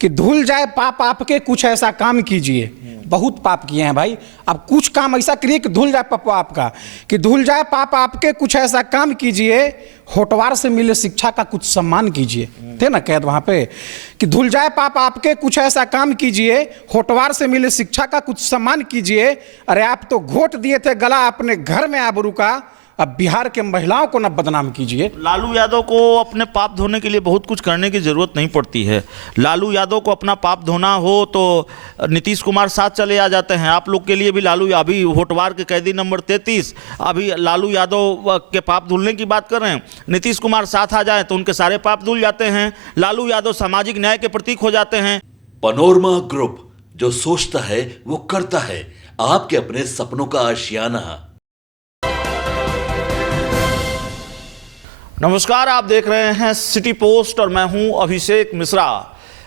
कि धुल जाए पाप आपके, कुछ ऐसा काम कीजिए। बहुत पाप किए हैं भाई, अब कुछ काम ऐसा करिए कि धुल जाए पाप आपका, कि धुल जाए पाप आपके, कुछ ऐसा काम कीजिए, होटवार से मिले शिक्षा का कुछ सम्मान कीजिए। थे ना कैद वहाँ पे कि धुल जाए पाप आपके, कुछ ऐसा काम कीजिए, होटवार से मिले शिक्षा का कुछ सम्मान कीजिए। अरे आप तो घोट दिए थे गला अपने घर में आबरू का, अब बिहार के महिलाओं को न बदनाम कीजिए। लालू यादव को अपने पाप धोने के लिए बहुत कुछ करने की जरूरत नहीं पड़ती है। लालू यादव को अपना पाप धोना हो तो नीतीश कुमार साथ चले आ जाते हैं। आप लोग के लिए भी लालू, अभी होटवार के कैदी नंबर 33, अभी लालू यादव के पाप धुलने की बात कर रहे हैं। नीतीश कुमार साथ आ जाए तो उनके सारे पाप धुल जाते हैं। लालू यादव सामाजिक न्याय के प्रतीक हो जाते हैं। पनोरमा ग्रुप, जो सोचता है वो करता है। आपके अपने सपनों का आशियाना। नमस्कार, आप देख रहे हैं सिटी पोस्ट और मैं हूं अभिषेक मिश्रा।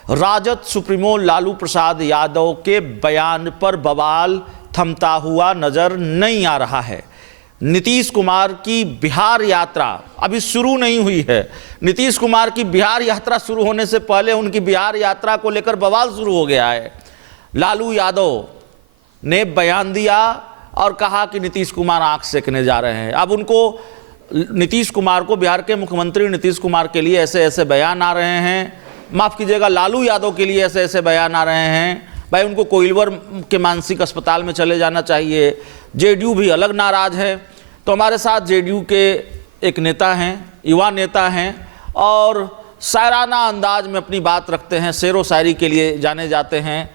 राजद सुप्रीमो लालू प्रसाद यादव के बयान पर बवाल थमता हुआ नजर नहीं आ रहा है। नीतीश कुमार की बिहार यात्रा अभी शुरू नहीं हुई है। नीतीश कुमार की बिहार यात्रा शुरू होने से पहले उनकी बिहार यात्रा को लेकर बवाल शुरू हो गया है। लालू यादव ने बयान दिया और कहा कि नीतीश कुमार आंख सेकने जा रहे हैं। अब उनको, नीतीश कुमार को, बिहार के मुख्यमंत्री नीतीश कुमार के लिए ऐसे ऐसे बयान आ रहे हैं, माफ़ कीजिएगा लालू यादव के लिए ऐसे ऐसे बयान आ रहे हैं। भाई उनको कोइलवर के मानसिक अस्पताल में चले जाना चाहिए। जेडीयू भी अलग नाराज है। तो हमारे साथ जेडीयू के एक नेता हैं, युवा नेता हैं और शायराना अंदाज में अपनी बात रखते हैं, शेरो शायरी के लिए जाने जाते हैं,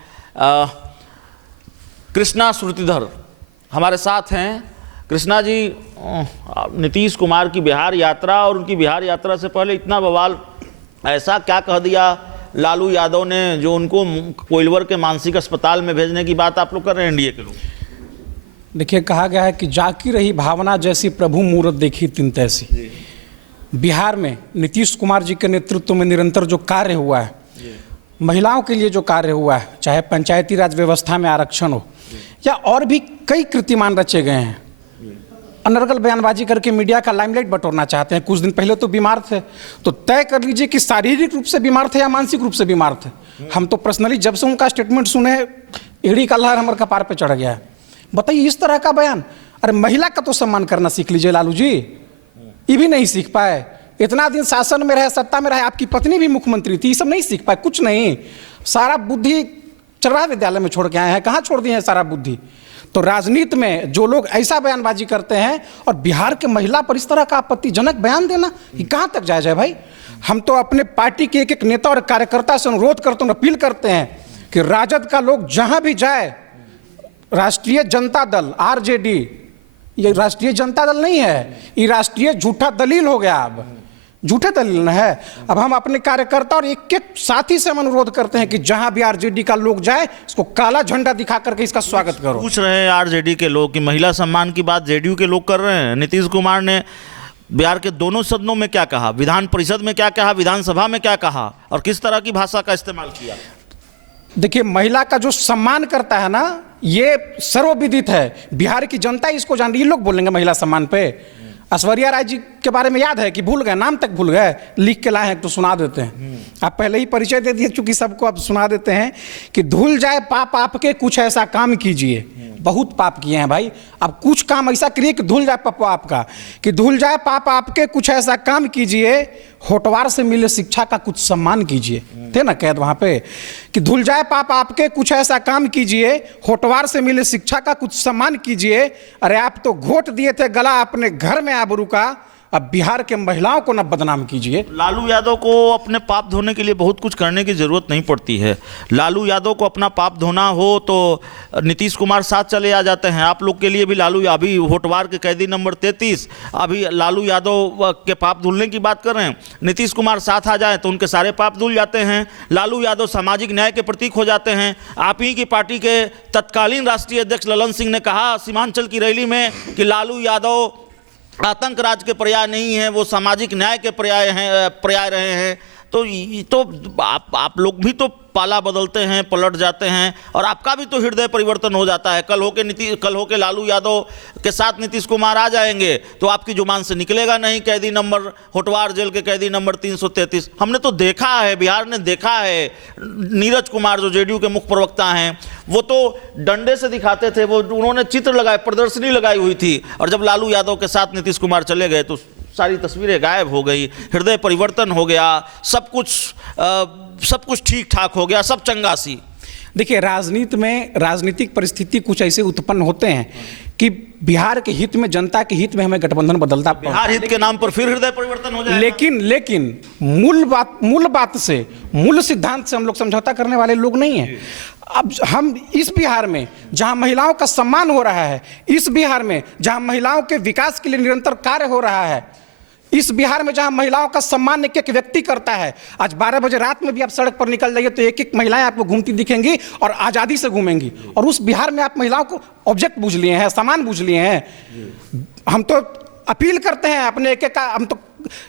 कृष्णा श्रुतिधर हमारे साथ हैं। कृष्णा जी, नीतीश कुमार की बिहार यात्रा और उनकी बिहार यात्रा से पहले इतना बवाल, ऐसा क्या कह दिया लालू यादव ने जो उनको कोइलवर के मानसिक अस्पताल में भेजने की बात आप लोग कर रहे हैं एनडीए के लोग? देखिए, कहा गया है कि जाकी रही भावना जैसी, प्रभु मूरत देखी तिन तैसी। बिहार में नीतीश कुमार जी के नेतृत्व में निरंतर जो कार्य हुआ है, महिलाओं के लिए जो कार्य हुआ है, चाहे पंचायती राज व्यवस्था में आरक्षण हो या और भी कई कीर्तिमान रचे गए हैं। अनर्गल बयानबाजी करके मीडिया का लाइमलाइट बटोरना चाहते हैं। कुछ दिन पहले तो बीमार थे, तो तय कर लीजिए कि शारीरिक रूप से बीमार थे या मानसिक रूप से बीमार थे। हम तो पर्सनली जब से उनका स्टेटमेंट सुने, एड़ी का लहर हमारे कपार पे चढ़ गया है। बताइए, इस तरह का बयान। अरे महिला का तो सम्मान करना सीख लीजिए लालू जी, ये भी नहीं सीख पाए। इतना दिन शासन में रहे, सत्ता में रहे, आपकी पत्नी भी मुख्यमंत्री थी, ये सब नहीं सीख पाए, कुछ नहीं। सारा बुद्धि चरवाहा विद्यालय में छोड़ के आए हैं। कहाँ छोड़ दिए हैं सारा बुद्धि? तो राजनीति में जो लोग ऐसा बयानबाजी करते हैं और बिहार के महिला पर इस तरह का आपत्तिजनक बयान देना, ये कहाँ तक जायज है भाई? हम तो अपने पार्टी के एक एक नेता और कार्यकर्ता से अनुरोध करते हैं, अपील करते हैं कि राजद का लोग जहां भी जाए, राष्ट्रीय जनता दल आरजेडी, ये राष्ट्रीय जनता दल नहीं है, ये राष्ट्रीय झूठा दलील हो गया। अब झूठे दलील है। अब हम अपने कार्यकर्ता और एक एक साथी से हम अनुरोध करते हैं कि जहां भी आरजेडी का लोग जाए, इसको काला झंडा दिखा करके इसका स्वागत करो। पूछ रहे हैं आरजेडी के लोग कि महिला सम्मान की बात जेडीयू के लोग कर रहे हैं। नीतीश कुमार ने बिहार के दोनों सदनों में क्या कहा, विधान परिषद में क्या कहा, विधानसभा में क्या कहा और किस तरह की भाषा का इस्तेमाल किया? देखिए, महिला का जो सम्मान करता है ना, ये सर्वविदित है। बिहार की जनता इसको जान रही है। लोग बोलेंगे महिला सम्मान पे। ऐश्वर्या राय जी के बारे में याद है कि भूल गए? नाम तक भूल गए? लिख के लाए हैं तो सुना देते हैं। आप पहले ही परिचय दे दिए चूंकि सबको, अब सुना देते हैं कि धुल जाए पाप आपके, कुछ ऐसा काम कीजिए। बहुत पाप किए हैं भाई, अब कुछ काम ऐसा करिए कि धुल जाए पाप आपका, कि धुल जाए पाप आपके, कुछ ऐसा काम कीजिए, होटवार से मिले शिक्षा का कुछ सम्मान कीजिए। थे ना कैद वहाँ पे कि धुल जाए पाप आपके, कुछ ऐसा काम कीजिए, होटवार से मिले शिक्षा का कुछ सम्मान कीजिए। अरे आप तो घोट दिए थे गला अपने घर में आबरू का, अब बिहार के महिलाओं को न बदनाम कीजिए। लालू यादव को अपने पाप धोने के लिए बहुत कुछ करने की जरूरत नहीं पड़ती है। लालू यादव को अपना पाप धोना हो तो नीतीश कुमार साथ चले आ जाते हैं। आप लोग के लिए भी लालू, अभी होटवार के कैदी नंबर 33, अभी लालू यादव के पाप धुलने की बात कर रहे हैं। नीतीश कुमार साथ आ जाए तो उनके सारे पाप धुल जाते हैं। लालू यादव सामाजिक न्याय के प्रतीक हो जाते हैं। आप ही की पार्टी के तत्कालीन राष्ट्रीय अध्यक्ष ललन सिंह ने कहा सीमांचल की रैली में कि लालू यादव आतंक राज के पर्याय नहीं है, वो सामाजिक न्याय के पर्याय रहे हैं। तो आप लोग भी तो पाला बदलते हैं, पलट जाते हैं, और आपका भी तो हृदय परिवर्तन हो जाता है। कल होके लालू यादव के साथ नीतीश कुमार आ जाएंगे तो आपकी जुबान से निकलेगा नहीं कैदी नंबर, होटवार जेल के कैदी नंबर 333। हमने तो देखा है, बिहार ने देखा है। नीरज कुमार जो जेडीयू के मुख्य प्रवक्ता हैं, वो तो डंडे से दिखाते थे, वो उन्होंने चित्र लगाए, प्रदर्शनी लगाई हुई थी, और जब लालू यादव के साथ नीतीश कुमार चले गए तो सारी तस्वीरें गायब हो गई, हृदय परिवर्तन हो गया, सब कुछ ठीक ठाक हो गया, सब चंगासी। देखिए, राजनीति में राजनीतिक परिस्थिति कुछ ऐसे उत्पन्न होते हैं कि बिहार के हित में, जनता के हित में हमें गठबंधन बदलता बिहार हित के नाम पर फिर हृदय परिवर्तन हो जाएगा। लेकिन मूल बात से, मूल सिद्धांत से हम लोग समझौता करने वाले लोग नहीं हैं। अब हम इस बिहार में जहां महिलाओं का सम्मान हो रहा है, इस बिहार में जहां महिलाओं के विकास के लिए निरंतर कार्य हो रहा है, इस बिहार में जहां महिलाओं का सम्मान एक एक व्यक्ति करता है, आज 12 बजे रात में भी आप सड़क पर निकल जाइए तो एक एक महिलाएं आपको घूमती दिखेंगी और आज़ादी से घूमेंगी, और उस बिहार में आप महिलाओं को ऑब्जेक्ट बूझ लिए हैं, सामान बूझ लिए हैं। हम तो अपील करते हैं अपने एक का, हम तो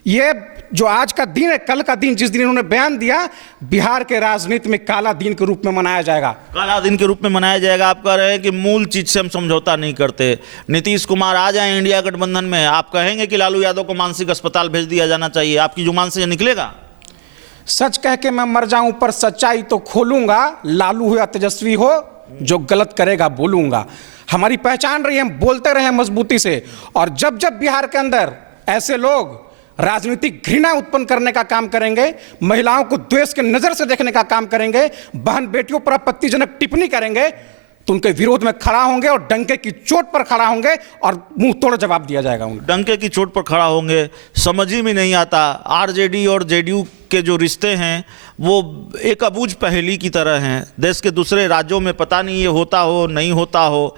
ये जो आज का दिन है, कल का दिन, जिस दिन इन्होंने बयान दिया, बिहार के राजनीति में काला दिन के रूप में मनाया जाएगा। काला दिन के रूप में मनाया जाएगा। आप कह रहे हैं कि मूल चीज से हम समझौता नहीं करते। नीतीश कुमार आ जाएं इंडिया गठबंधन में, आप कहेंगे कि लालू यादव को मानसिक अस्पताल भेज दिया जाना चाहिए, आपकी जुबान से ये निकलेगा? सच कह के मैं मर जाऊं पर सच्चाई तो खोलूंगा, लालू हो या तेजस्वी हो, जो गलत करेगा बोलूंगा। हमारी पहचान रही है, हम बोलते रहे मजबूती से, और जब जब बिहार के अंदर ऐसे लोग राजनीतिक घृणा उत्पन्न करने का काम करेंगे, महिलाओं को द्वेष के नजर से देखने का काम करेंगे, बहन बेटियों पर आपत्तिजनक टिप्पणी करेंगे, तो उनके विरोध में खड़ा होंगे और डंके की चोट पर खड़ा होंगे और मुंह तोड़ जवाब दिया जाएगा उन्हें। डंके की चोट पर खड़ा होंगे, समझ ही में नहीं आता। आरजेडी और जेडीयू के जो रिश्ते हैं वो एक अबूझ पहेली की तरह हैं। देश के दूसरे राज्यों में पता नहीं ये होता हो नहीं होता हो।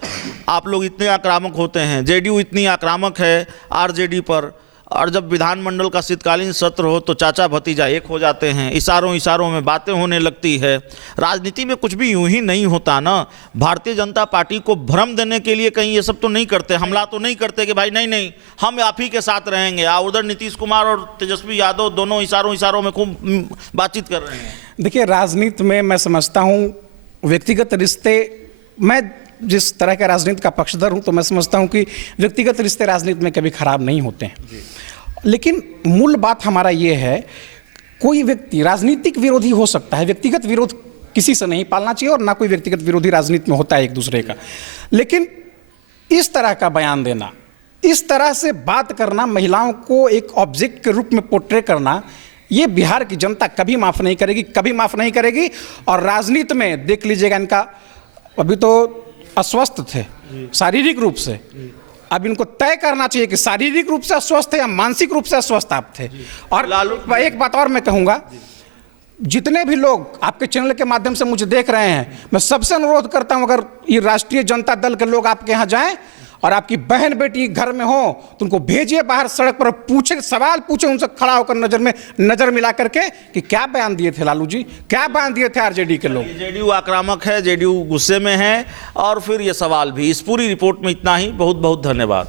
आप लोग इतने आक्रामक होते हैं, जेडीयू इतनी आक्रामक है आरजेडी पर, और जब विधानमंडल का शीतकालीन सत्र हो तो चाचा भतीजा एक हो जाते हैं, इशारों में बातें होने लगती है। राजनीति में कुछ भी यूं ही नहीं होता ना। भारतीय जनता पार्टी को भ्रम देने के लिए कहीं ये सब तो नहीं करते, हमला तो नहीं करते कि भाई नहीं हम आप ही के साथ रहेंगे। उधर नीतीश कुमार और तेजस्वी यादव दोनों इशारों में खूब बातचीत कर रहे हैं। देखिए, राजनीति में मैं समझता हूँ व्यक्तिगत रिश्ते, मैं जिस तरह का राजनीति का पक्षधर हूं, तो मैं समझता हूं कि व्यक्तिगत रिश्ते राजनीति में कभी खराब नहीं होते हैं। लेकिन मूल बात हमारा ये है, कोई व्यक्ति राजनीतिक विरोधी हो सकता है, व्यक्तिगत विरोध किसी से नहीं पालना चाहिए, और ना कोई व्यक्तिगत विरोधी राजनीति में होता है एक दूसरे का। लेकिन इस तरह का बयान देना, इस तरह से बात करना, महिलाओं को एक ऑब्जेक्ट के रूप में पोर्ट्रे करना, ये बिहार की जनता कभी माफ नहीं करेगी, कभी माफ नहीं करेगी। और राजनीति में देख लीजिएगा, इनका अभी तो अस्वस्थ थे शारीरिक रूप से, अब इनको तय करना चाहिए कि शारीरिक रूप से अस्वस्थ है या मानसिक रूप से अस्वस्थ आप थे। और एक बात और मैं कहूंगा, जितने भी लोग आपके चैनल के माध्यम से मुझे देख रहे हैं, मैं सबसे अनुरोध करता हूं, अगर ये राष्ट्रीय जनता दल के लोग आपके यहाँ जाएं और आपकी बहन बेटी घर में हो तो उनको भेजिए बाहर, सड़क पर पूछे, सवाल पूछे उनसे, खड़ा होकर नजर मिला करके कि क्या बयान दिए थे लालू जी, क्या बयान दिए थे आरजेडी के लोग। जेडीयू आक्रामक है, जेडीयू गुस्से में है, और फिर ये सवाल भी। इस पूरी रिपोर्ट में इतना ही। बहुत बहुत धन्यवाद।